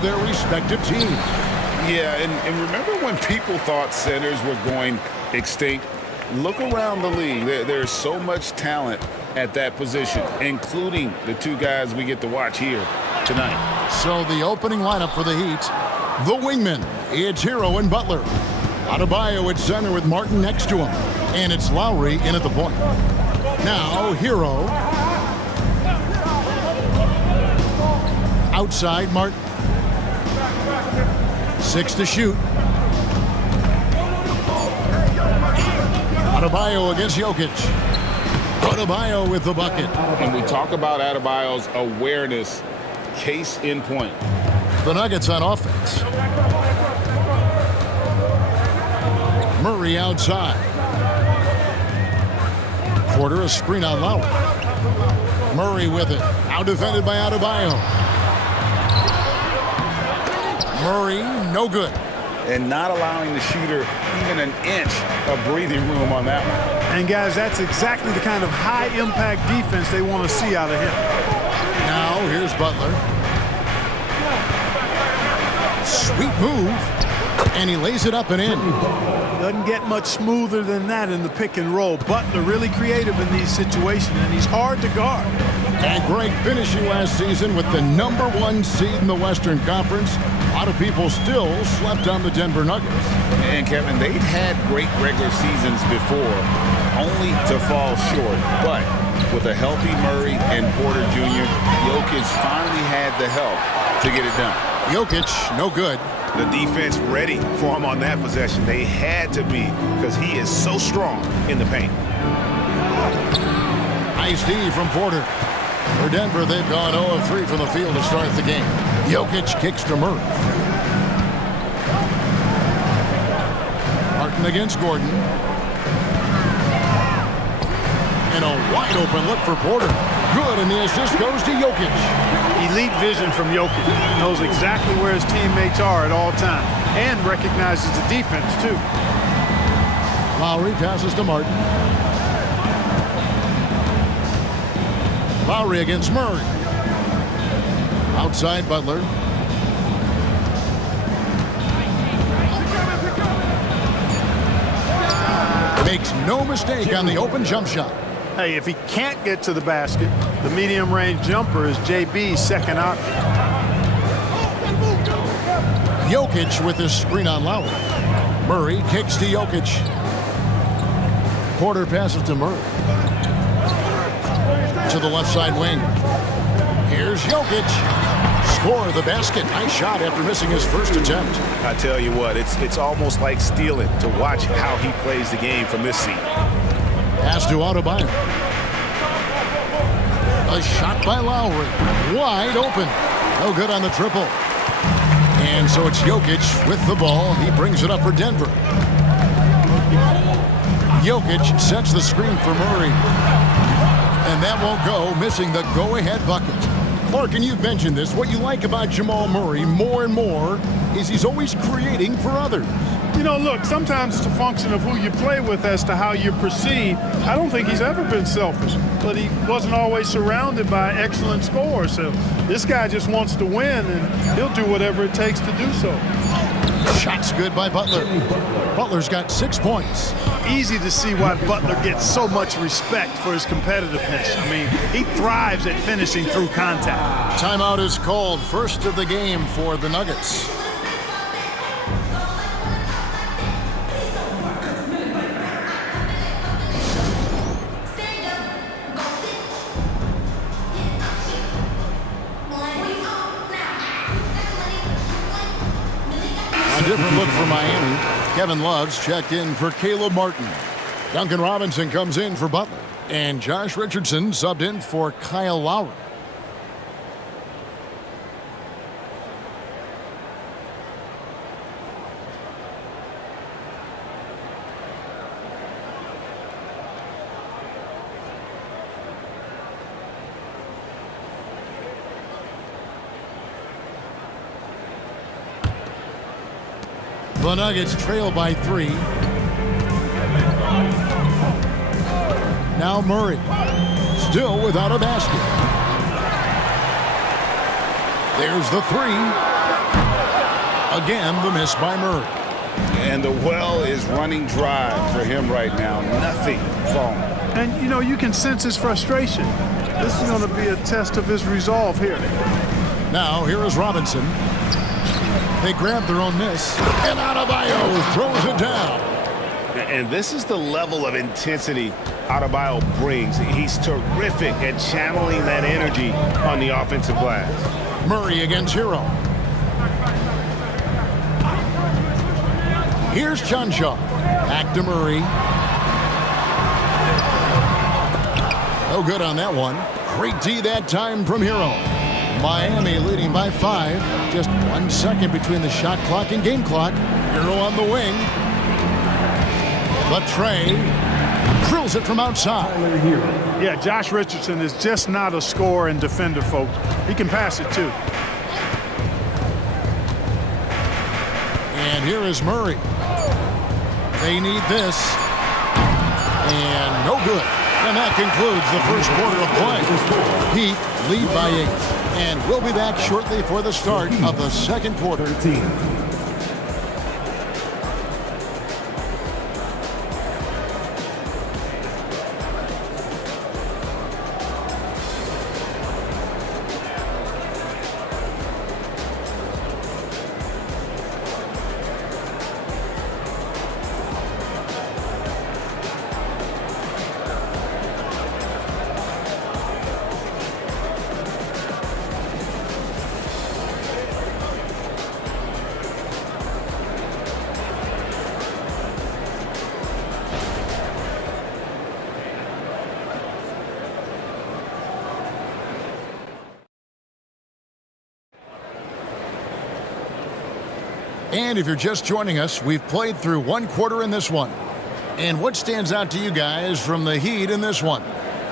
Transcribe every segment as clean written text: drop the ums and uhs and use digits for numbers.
their respective teams. Yeah, and remember when people thought centers were going extinct? Look around the league. There's so much talent at that position, including the two guys we get to watch here tonight. So the opening lineup for the Heat, the wingmen, it's Hero and Butler. Adebayo at center with Martin next to him. And it's Lowry in at the point. Now, Hero. Outside, Martin. 6 to shoot. Adebayo against Jokic. Adebayo with the bucket. And we talk about Adebayo's awareness. Case in point. The Nuggets on offense. Murray outside. Porter a screen on Lowry. Murray with it. Out defended by Adebayo. Murray, no good. And not allowing the shooter even an inch of breathing room on that one. And, guys, that's exactly the kind of high-impact defense they want to see out of him. Now, here's Butler. Sweet move. And he lays it up and in. Doesn't get much smoother than that in the pick and roll. Butler really creative in these situations, and he's hard to guard. And Greg finishing last season with the #1 seed in the Western Conference. A lot of people still slept on the Denver Nuggets. And, Kevin, they've had great regular seasons before, only to fall short. But with a healthy Murray and Porter Jr., Jokic finally had the help to get it done. Jokic, no good. The defense ready for him on that possession. They had to be, because he is so strong in the paint. Nice D from Porter. For Denver, they've gone 0 of 3 from the field to start the game. Jokic kicks to Murray. Martin against Gordon. And a wide open look for Porter. Good, and the assist goes to Jokic. Elite vision from Jokic. Knows exactly where his teammates are at all times. And recognizes the defense, too. Lowry passes to Martin. Lowry against Murray. Outside Butler. Makes no mistake on the open jump shot. Hey, if he can't get to the basket, the medium-range jumper is JB's second option. Jokic with his screen on Lowry. Murray kicks to Jokic. Porter passes to Murray. To the left side wing. Here's Jokic. Score the basket. Nice shot after missing his first attempt. I tell you what, it's almost like stealing to watch how he plays the game from this seat. Pass to Adebayo. A shot by Lowry. Wide open. No good on the triple. And so it's Jokic with the ball. He brings it up for Denver. Jokic sets the screen for Murray. And that won't go, missing the go-ahead bucket. Clark, and you've mentioned this, what you like about Jamal Murray more and more is he's always creating for others. You know, look, sometimes it's a function of who you play with as to how you're perceived. I don't think he's ever been selfish, but he wasn't always surrounded by excellent scorers. So this guy just wants to win, and he'll do whatever it takes to do so. Shot's good by Butler. Butler's got 6 points. Easy to see why Butler gets so much respect for his competitiveness. I mean, he thrives at finishing through contact. Timeout is called. First of the game for the Nuggets. A different look for Miami. Kevin Love's checked in for Caleb Martin. Duncan Robinson comes in for Butler. And Josh Richardson subbed in for Kyle Lowry. The Nuggets trail by 3. Now Murray, still without a basket. There's the 3. Again, the miss by Murray. And the well is running dry for him right now. Nothing falling. And, you know, you can sense his frustration. This is going to be a test of his resolve here. Now, here is Robinson. They grab their own miss. And Adebayo throws it down. And this is the level of intensity Adebayo brings. He's terrific at channeling that energy on the offensive glass. Murray against Hero. Here's Chunshaw. Back to Murray. No good on that one. Great D that time from Hero. Miami leading by 5. Just 1 second between the shot clock and game clock. Hero on the wing. Trey drills it from outside. Yeah, Josh Richardson is just not a scorer and defender, folks. He can pass it, too. And here is Murray. They need this. And no good. And that concludes the first quarter of play. Heat lead by 8. And we'll be back shortly for the start of the second quarter. And if you're just joining us, we've played through 1 quarter in this one. And what stands out to you guys from the Heat in this one?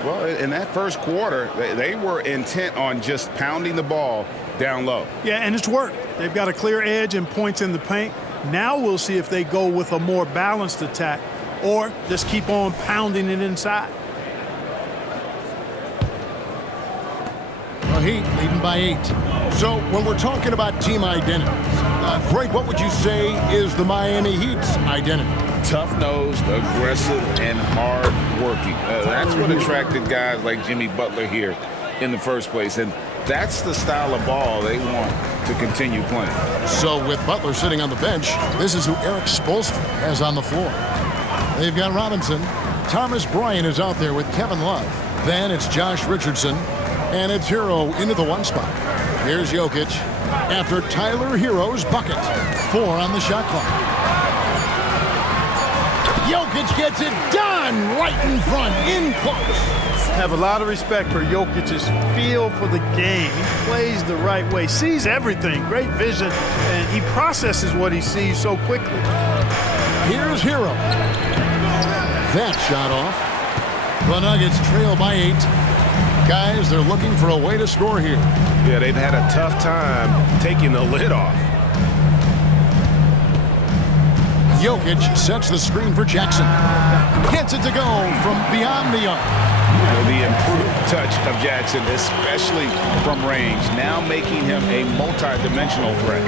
Well, in that first quarter, they were intent on just pounding the ball down low. Yeah, and it's worked. They've got a clear edge and points in the paint. Now we'll see if they go with a more balanced attack or just keep on pounding it inside. The Heat leading by 8. So when we're talking about team identities, Greg, what would you say is the Miami Heat's identity? Tough-nosed, aggressive, and hard-working. That's what attracted guys like Jimmy Butler here in the first place. And that's the style of ball they want to continue playing. So with Butler sitting on the bench, this is who Eric Spoelstra has on the floor. They've got Robinson. Thomas Bryant is out there with Kevin Love. Then it's Josh Richardson. And it's Hero into the 1 spot. Here's Jokic after Tyler Hero's bucket. 4 on the shot clock. Jokic gets it done right in front, in close. Have a lot of respect for Jokic's feel for the game. He plays the right way, sees everything, great vision, and he processes what he sees so quickly. Here's Hero. That shot off. The Nuggets trail by 8. Guys, they're looking for a way to score here. Yeah, they've had a tough time taking the lid off. Jokic sets the screen for Jackson. Gets it to go from beyond the arc. The improved touch of Jackson, especially from range, now making him a multi-dimensional threat.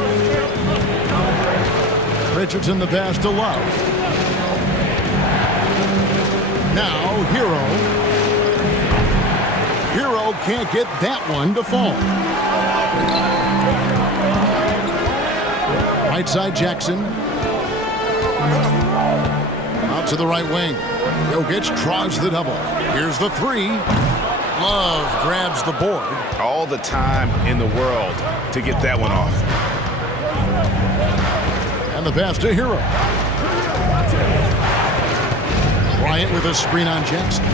Richardson the pass to Love. Now Hero. Hero can't get that one to fall. Right side Jackson. Out to the right wing. Jokic draws the double. Here's the 3. Love grabs the board. All the time in the world to get that one off. And the pass to Hero. Bryant with a screen on Jackson.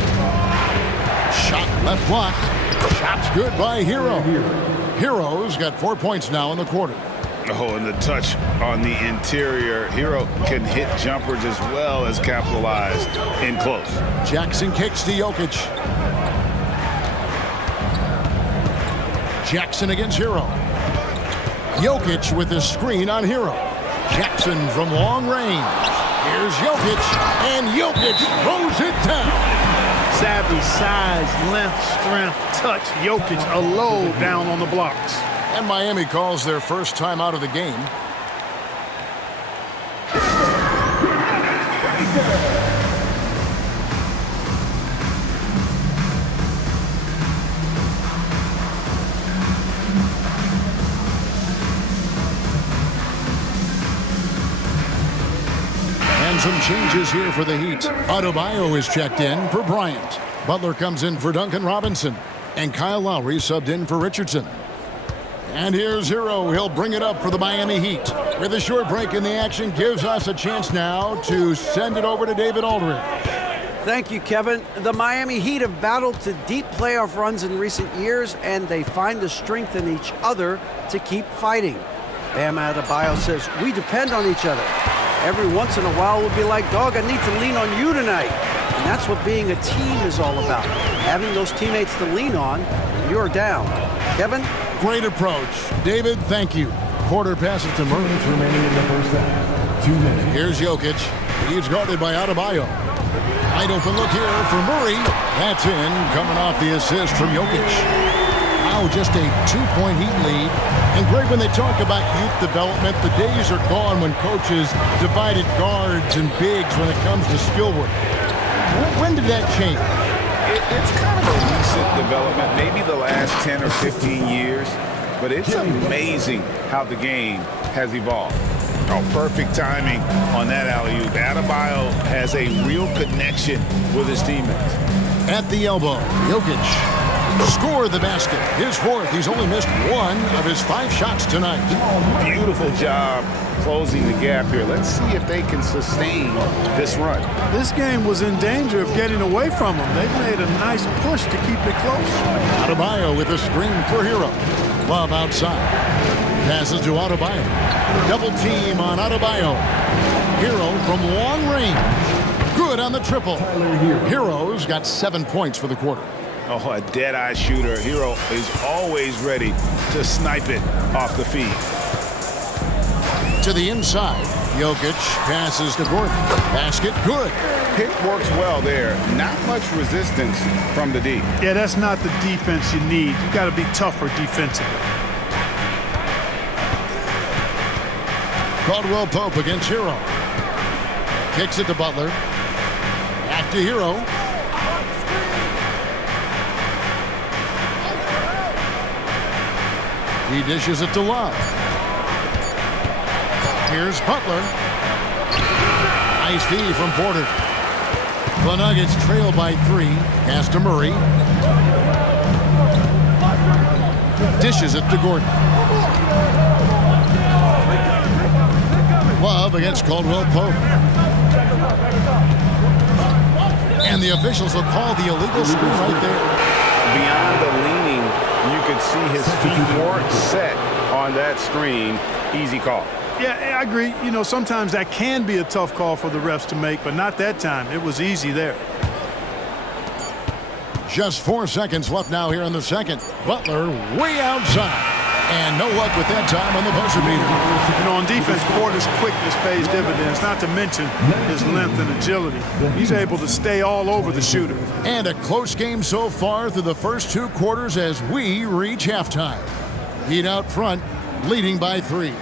Shot left block. Shot's good by Hero. Hero's got 4 points now in the quarter. Oh, and the touch on the interior. Hero can hit jumpers as well as capitalize in close. Jackson kicks to Jokic. Jackson against Hero. Jokic with the screen on Hero. Jackson from long range. Here's Jokic, and Jokic throws it down. Savvy, size, length, strength, touch. Jokic, a load down on the blocks. And Miami calls their first time out of the game. And some changes here for the Heat. Adebayo is checked in for Bryant. Butler comes in for Duncan Robinson. And Kyle Lowry subbed in for Richardson. And here's Hero. He'll bring it up for the Miami Heat. With a short break in the action, gives us a chance now to send it over to David Aldridge. Thank you, Kevin. The Miami Heat have battled to deep playoff runs in recent years, and they find the strength in each other to keep fighting. Bam Adebayo says, we depend on each other. Every once in a while, we'll be like, dog, I need to lean on you tonight. And that's what being a team is all about. Having those teammates to lean on when you're down. Kevin? Great approach. David, thank you. Porter passes to Murray. Remaining in the first half. 2 minutes. Here's Jokic. He's guarded by Adebayo. Wide open look here for Murray. That's in, coming off the assist from Jokic. Wow, just a 2-point Heat lead. And great when they talk about youth development. The days are gone when coaches divided guards and bigs when it comes to skill work. When did that change? It's kind of a recent development, maybe the last 10 or 15 years, but it's amazing how the game has evolved. Oh, perfect timing on that alley-oop. Adebayo has a real connection with his teammates. At the elbow, Jokic scored the basket. His fourth. He's only missed 1 of his 5 shots tonight. Beautiful job closing the gap here. Let's see if they can sustain this run. This game was in danger of getting away from them. They've made a nice push to keep it close. Adebayo with a screen for Hero. Love outside. Passes to Adebayo. Double team on Adebayo. Hero from long range. Good on the triple. Hero's got 7 points for the quarter. Oh, a dead-eye shooter. Hero is always ready to snipe it off the feed. To the inside, Jokic passes to Gordon. Basket, good. Pick works well there. Not much resistance from the D. Yeah, that's not the defense you need. You got to be tougher defensively. Caldwell Pope against Hero. Kicks it to Butler. Back to Hero. He dishes it to Love. Here's Butler. Nice D from Porter. The Nuggets trail by 3. Pass to Murray. Dishes it to Gordon. Love against Caldwell Pope. And the officials will call the illegal screen right there. Beyond the leaning, you could see his feet weren't set on that screen. Easy call. Yeah, I agree. You know, sometimes that can be a tough call for the refs to make, but not that time. It was easy there. Just 4 seconds left now here in the second. Butler way outside. And no luck with that time on the buzzer beater. You know, on defense, Porter's quickness pays dividends, not to mention his length and agility. He's able to stay all over the shooter. And a close game so far through the first 2 quarters as we reach halftime. Heat out front, leading by 3.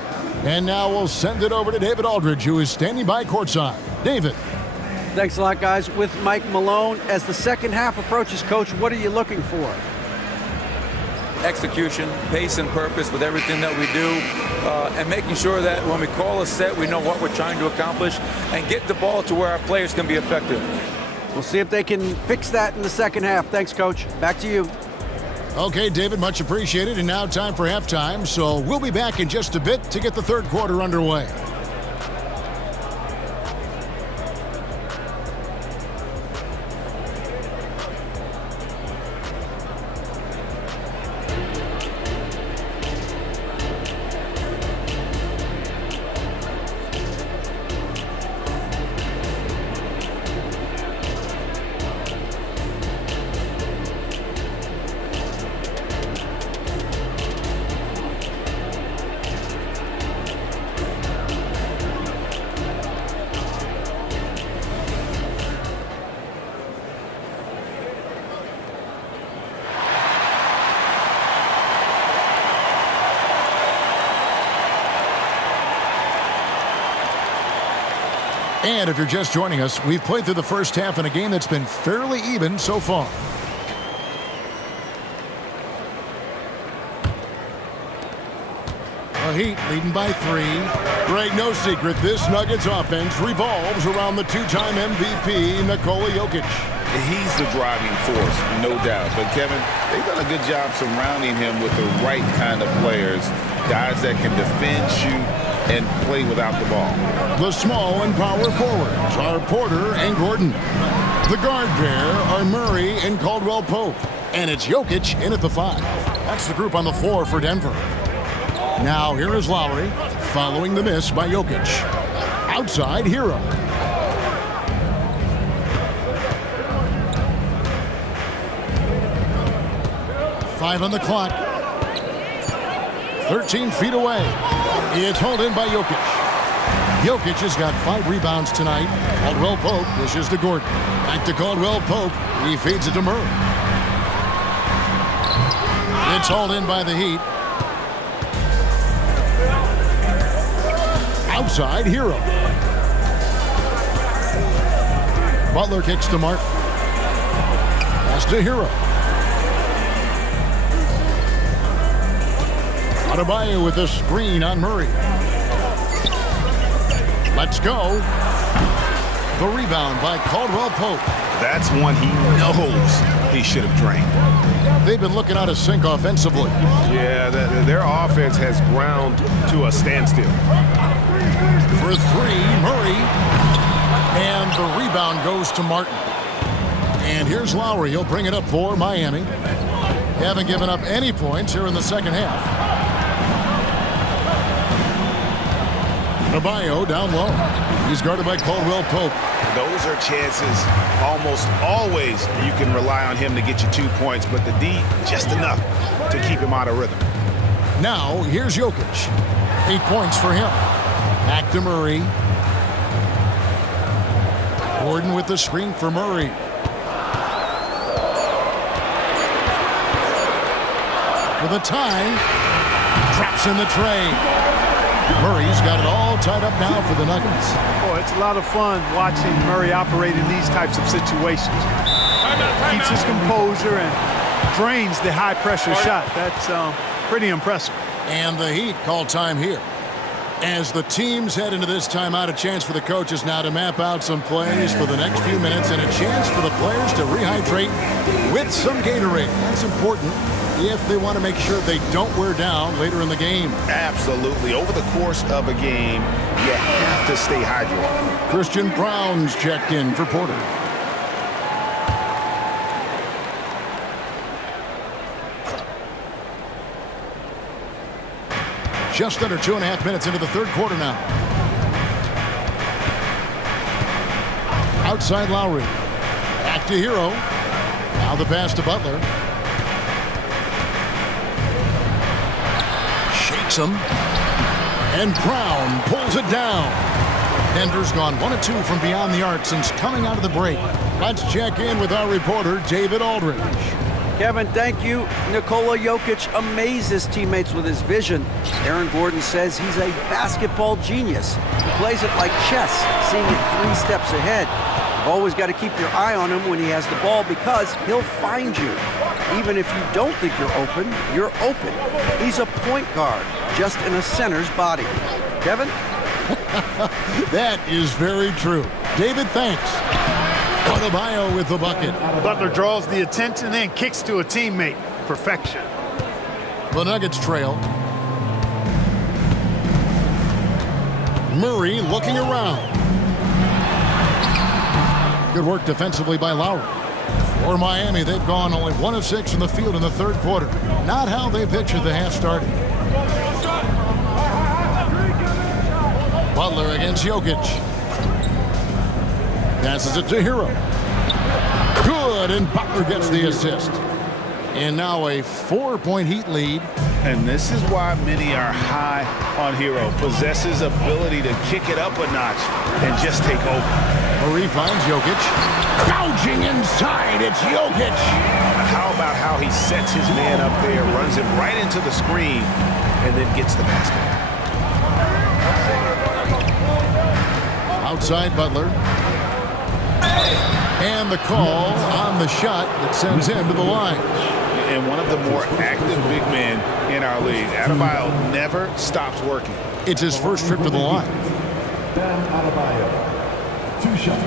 And now we'll send it over to David Aldridge, who is standing by courtside. David. Thanks a lot, guys. With Mike Malone, as the second half approaches, Coach, what are you looking for? Execution, pace and purpose with everything that we do, and making sure that when we call a set, we know what we're trying to accomplish and get the ball to where our players can be effective. We'll see if they can fix that in the second half. Thanks, Coach. Back to you. Okay, David, much appreciated. And now time for halftime, so we'll be back in just a bit to get the third quarter underway. And if you're just joining us, we've played through the first half in a game that's been fairly even so far. The Heat leading by 3. Greg, no secret, this Nuggets offense revolves around the two-time MVP, Nikola Jokic. He's the driving force, no doubt. But, Kevin, they've done a good job surrounding him with the right kind of players, guys that can defend, shoot, and play without the ball. The small and power forwards are Porter and Gordon. The guard pair are Murray and Caldwell Pope. And it's Jokic in at the 5. That's the group on the floor for Denver. Now here is Lowry, following the miss by Jokic. Outside, Hero. Five on the clock. 13 feet away. It's hauled in by Jokic. Jokic has got 5 rebounds tonight. Caldwell Pope dishes to Gordon. Back to Caldwell Pope. He feeds it to Murray. It's hauled in by the Heat. Outside, Hero. Butler kicks to Martin. Pass to Hero. Adebayo with a screen on Murray. Let's go. The rebound by Caldwell Pope. That's one he knows he should have drained. They've been looking out of sync offensively. Yeah, their offense has ground to a standstill. For 3, Murray. And the rebound goes to Martin. And here's Lowry. He'll bring it up for Miami. They haven't given up any points here in the second half. Adebayo down low. He's guarded by Caldwell Pope. Those are chances almost always you can rely on him to get you 2 points, but the D just enough to keep him out of rhythm. Now here's Jokic. 8 points for him. Back to Murray. Gordon with the screen for Murray. For the tie. Traps in the tray. Murray's got it all tied up now for the Nuggets. Oh, it's a lot of fun watching Murray operate in these types of situations. Keeps his composure and drains the high-pressure shot. That's pretty impressive. And the Heat call time here. As the teams head into this timeout, a chance for the coaches now to map out some plays for the next few minutes and a chance for the players to rehydrate with some Gatorade. That's important if they want to make sure they don't wear down later in the game. Absolutely. Over the course of a game, you have to stay hydrated. Christian Brown's checked in for Porter. Just under 2.5 minutes into the third quarter now. Outside Lowry. Back to Hero. Now the pass to Butler. Shakes him. And Brown pulls it down. Denver's gone 1 of 2 from beyond the arc since coming out of the break. Let's check in with our reporter, David Aldridge. Kevin, thank you. Nikola Jokic amazes teammates with his vision. Aaron Gordon says he's a basketball genius. He plays it like chess, seeing it 3 steps ahead. You've always got to keep your eye on him when he has the ball because he'll find you. Even if you don't think you're open. He's a point guard, just in a center's body. Kevin? That is very true. David, thanks. Adebayo with the bucket. Butler draws the attention and kicks to a teammate. Perfection. The Nuggets trail. Murray looking around. Good work defensively by Lowry. For Miami, they've gone only 1 of 6 from the field in the third quarter. Not how they pictured the half starting. Butler against Jokic. Passes it to Hero. Good, and Butler gets the assist. And now a 4-point Heat lead. And this is why many are high on Hero. Possesses ability to kick it up a notch and just take over. Murray finds Jokic. Gouging inside, it's Jokic. How about how he sets his man up there, runs him right into the screen, and then gets the basket. outside Butler. And the call on the shot that sends him to the line. And one of the more active big men in our league. Adebayo never stops working. It's his first trip to the line. Bam Adebayo. 2 shots.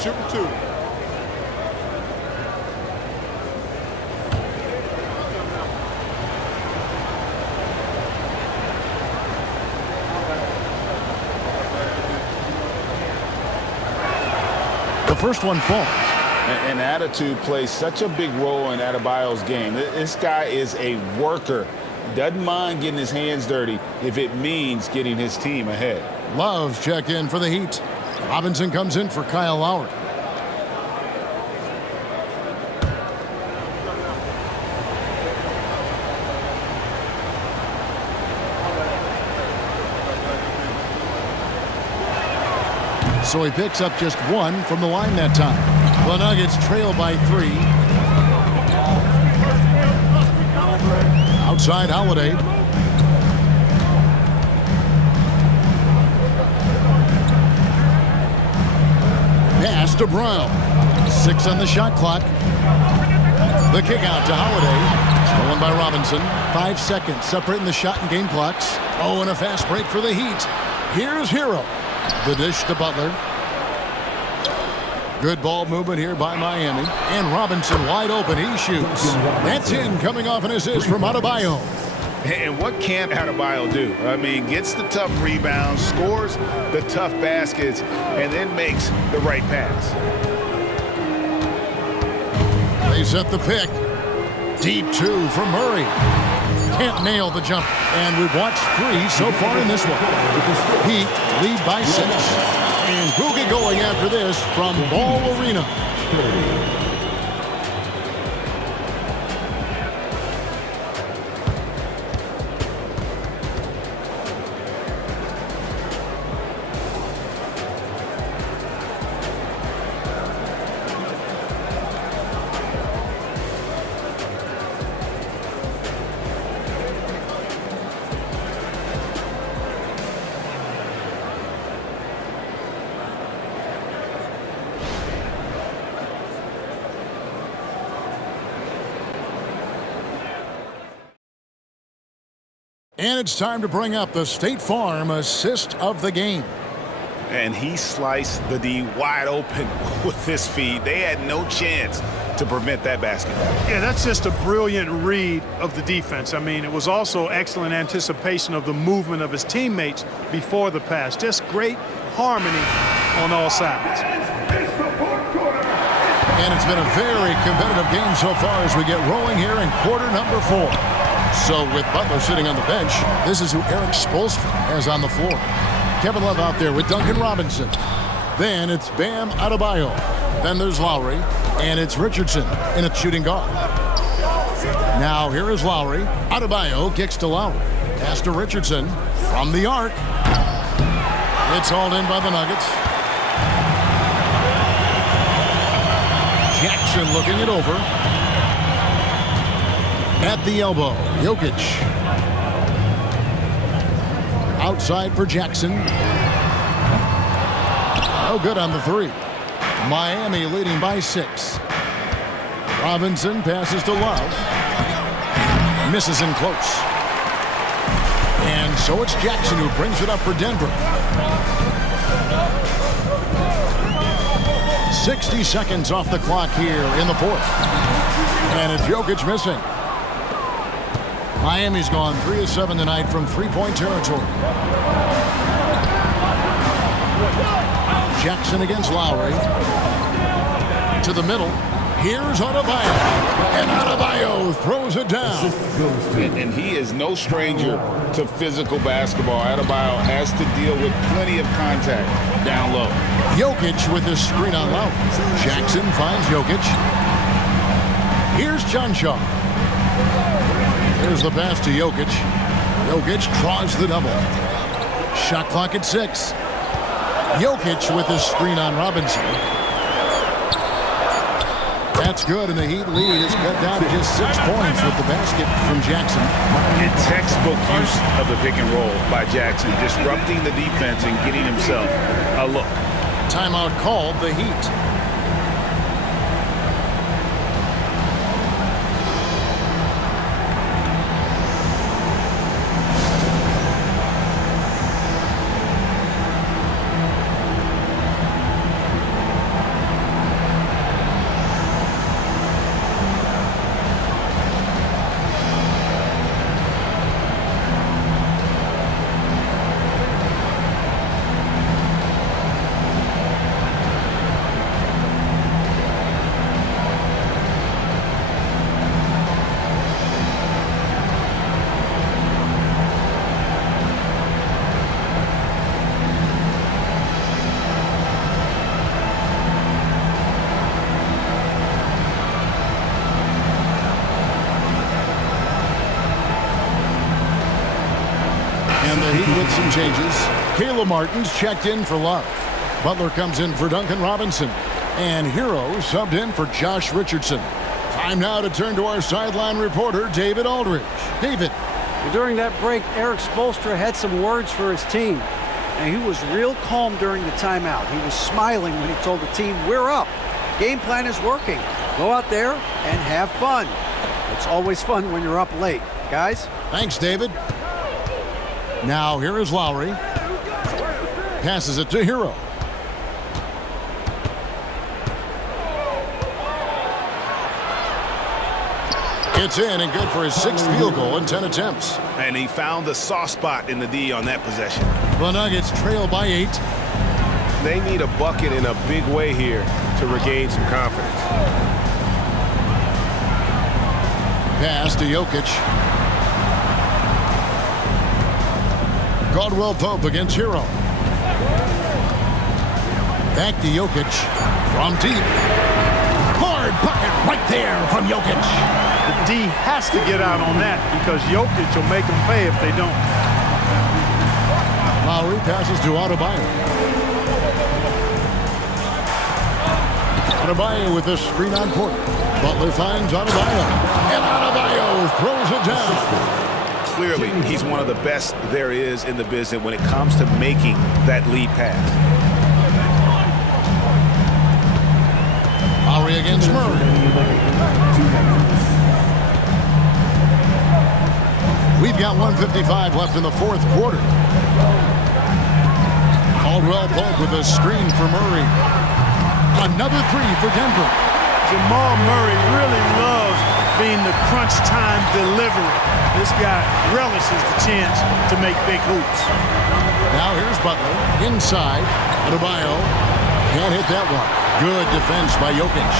Shooting 2. The first one falls. And attitude plays such a big role in Adebayo's game. This guy is a worker. Doesn't mind getting his hands dirty if it means getting his team ahead. Love's check in for the Heat. Robinson comes in for Kyle Lowry. So he picks up just 1 from the line that time. The Nuggets trail by 3. Outside Holiday. Pass to Brown. 6 on the shot clock. The kick out to Holiday. Stolen by Robinson. 5 seconds separating the shot and game clocks. Oh, and a fast break for the Heat. Here's Hero. The dish to Butler. Good ball movement here by Miami. And Robinson wide open. He shoots. That's in, coming off an assist from Adebayo. And what can't Adebayo do? I mean, gets the tough rebounds, scores the tough baskets, and then makes the right pass. They set the pick. Deep 2 from Murray. Can't nail the jump. And we've watched 3 so far in this one. Heat lead by 6. And Boogie going after this from Ball Arena. And it's time to bring up the State Farm assist of the game. And he sliced the D wide open with this feed. They had no chance to prevent that basket. Yeah, that's just a brilliant read of the defense. I mean, it was also excellent anticipation of the movement of his teammates before the pass. Just great harmony on all sides. And it's been a very competitive game so far as we get rolling here in quarter number 4. So with Butler sitting on the bench, this is who Eric Spoelstra has on the floor. Kevin Love out there with Duncan Robinson. Then it's Bam Adebayo. Then there's Lowry. And it's Richardson in a shooting guard. Now here is Lowry. Adebayo kicks to Lowry. Pass to Richardson from the arc. It's hauled in by the Nuggets. Jackson looking it over. At the elbow, Jokic. Outside for Jackson. No good on the 3. Miami leading by 6. Robinson passes to Love. Misses in close. And so it's Jackson who brings it up for Denver. 60 seconds off the clock here in the 4th. And it's Jokic missing. Miami's gone 3 of 7 tonight from three-point territory. Jackson against Lowry. To the middle. Here's Adebayo. And Adebayo throws it down. And he is no stranger to physical basketball. Adebayo has to deal with plenty of contact down low. Jokic with his screen on Lowry. Jackson finds Jokic. Here's John Shaw. Here's the pass to Jokic. Jokic draws the double. Shot clock at 6. Jokic with his screen on Robinson. That's good, and the Heat lead is cut down to just 6 points with the basket from Jackson. And textbook use of the pick and roll by Jackson, disrupting the defense and getting himself a look. Timeout called, the Heat. And the Heat with some changes. Caleb Martin's checked in for Love. Butler comes in for Duncan Robinson. And Hero subbed in for Josh Richardson. Time now to turn to our sideline reporter, David Aldridge. David. During that break, Eric Spoelstra had some words for his team. And he was real calm during the timeout. He was smiling when he told the team, we're up. Game plan is working. Go out there and have fun. It's always fun when you're up late. Guys? Thanks, David. Now here is Lowry. Passes it to Hero. It's in and good for his 6th field goal in 10 attempts. And he found the soft spot in the D on that possession. The Nuggets trail by 8. They need a bucket in a big way here to regain some confidence. Pass to Jokic. Caldwell Pope against Hero. Back to Jokic from deep. Hard bucket right there from Jokic. The D has to get out on that because Jokic will make them pay if they don't. Lowry passes to Adebayo. Adebayo with the screen on Porter. Butler finds Adebayo. And Adebayo throws it down. Clearly, he's one of the best there is in the business when it comes to making that lead pass. Lowry against Murray. We've got 1:55 left in the 4th quarter. Caldwell Pope with a screen for Murray. Another 3 for Denver. Jamal Murray really loves being the crunch time deliverer. This guy relishes the chance to make big hoops. Now here's Butler. Inside. Adebayo. Can't hit that one. Good defense by Jokic.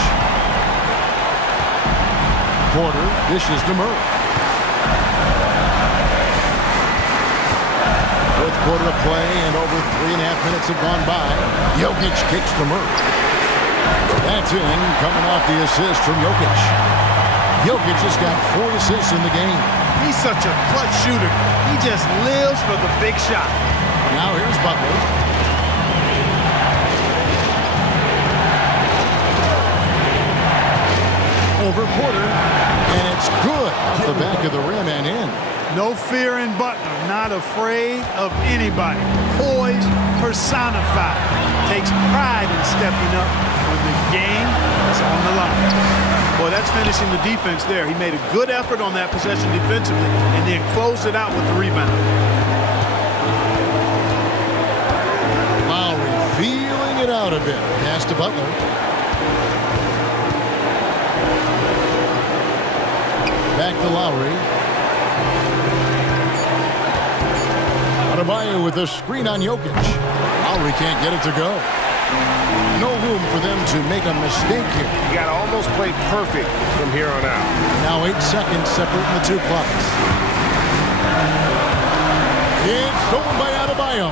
Porter dishes to Murray. 4th quarter of play and over 3.5 minutes have gone by. Jokic kicks to Murray. That's in, coming off the assist from Jokic. Jokic has got 4 assists in the game. He's such a clutch shooter. He just lives for the big shot. Now here's Butler. Over Porter. And it's good off the back of the rim and in. No fear in Butler. Not afraid of anybody. Poise personified. Takes pride in stepping up when the game is on the line. Boy, that's finishing the defense there. He made a good effort on that possession defensively and then closed it out with the rebound. Lowry feeling it out a bit. Pass to Butler. Back to Lowry. Adebayo with the screen on Jokic. Lowry can't get it to go. No room for them to make a mistake here. You got to almost play perfect from here on out. Now 8 seconds separating the 2 clocks. It's stolen by Adebayo.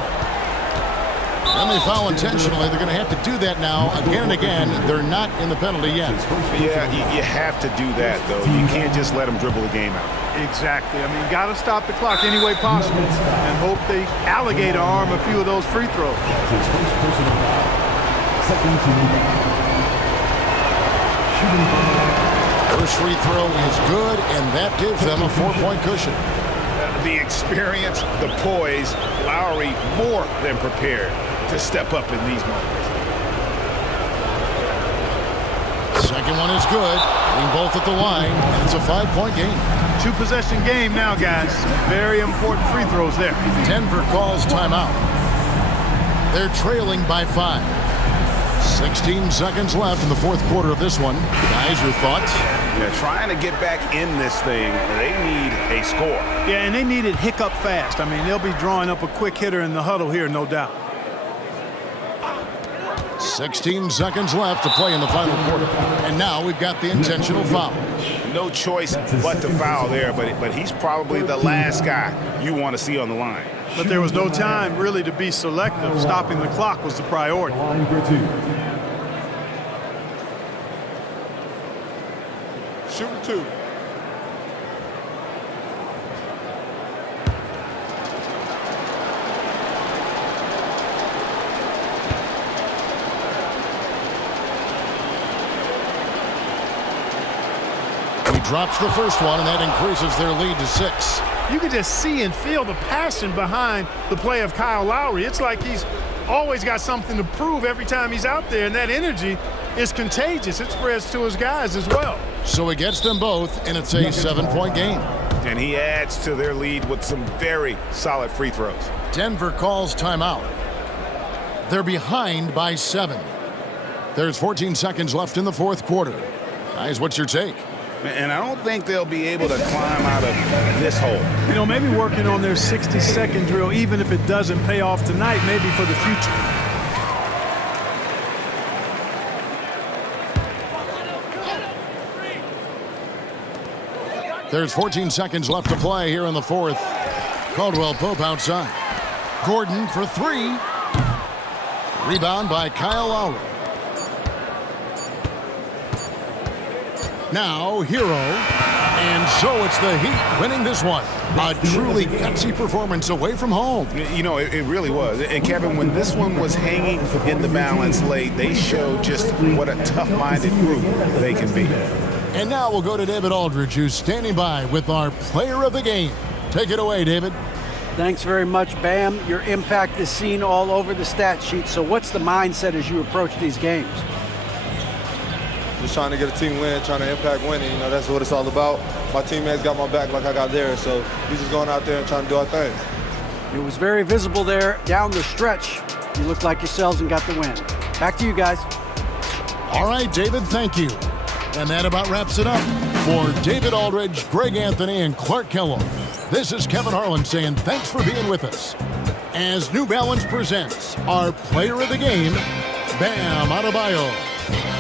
And they foul intentionally. They're going to have to do that now again and again. They're not in the penalty yet. Yeah, you have to do that, though. You can't just let them dribble the game out. Exactly. I mean, got to stop the clock any way possible and hope they alligator arm a few of those free throws. Shooting from the line. First free throw is good, and that gives them a 4-point cushion. The experience, the poise, Lowry more than prepared to step up in these moments. Second one is good. Hitting both at the line, and it's a 5-point game. 2-possession game now, guys. Very important free throws there. Denver calls timeout. They're trailing by 5. 16 seconds left in the fourth quarter of this one. Guys, your thoughts? Yeah, trying to get back in this thing, they need a score. Yeah, and they need it hiccup fast. I mean, they'll be drawing up a quick hitter in the huddle here, no doubt. 16 seconds left to play in the final quarter. And now we've got the intentional foul. No choice but to foul there, but he's probably the last guy you want to see on the line. But there was no time really to be selective. Stopping the clock was the priority. Line for 2. Shooting 2. He drops the first one, and that increases their lead to 6. You can just see and feel the passion behind the play of Kyle Lowry. It's like he's always got something to prove every time he's out there, and that energy is contagious. It spreads to his guys as well. So he gets them both, and it's a 7-point game. And he adds to their lead with some very solid free throws. Denver calls timeout. They're behind by 7. There's 14 seconds left in the fourth quarter. Guys, what's your take? And I don't think they'll be able to climb out of this hole. You know, maybe working on their 60-second drill, even if it doesn't pay off tonight, maybe for the future. There's 14 seconds left to play here in the fourth. Caldwell Pope outside. Gordon for 3. Rebound by Kyle Lowry. Now, Hero. And so it's the Heat winning this one. A truly gutsy performance away from home. You know, it really was. And Kevin, when this one was hanging in the balance late, they showed just what a tough-minded group they can be. And now we'll go to David Aldridge, who's standing by with our player of the game. Take it away, David. Thanks very much, Bam. Your impact is seen all over the stat sheet. So what's the mindset as you approach these games? Just trying to get a team win, trying to impact winning. You know, that's what it's all about. My teammates got my back like I got theirs, so we just going out there and trying to do our thing. It was very visible there down the stretch. You looked like yourselves and got the win. Back to you guys. All right, David, thank you. And that about wraps it up. For David Aldridge, Greg Anthony, and Clark Kellogg, this is Kevin Harlan saying thanks for being with us. As New Balance presents our player of the game, Bam Adebayo.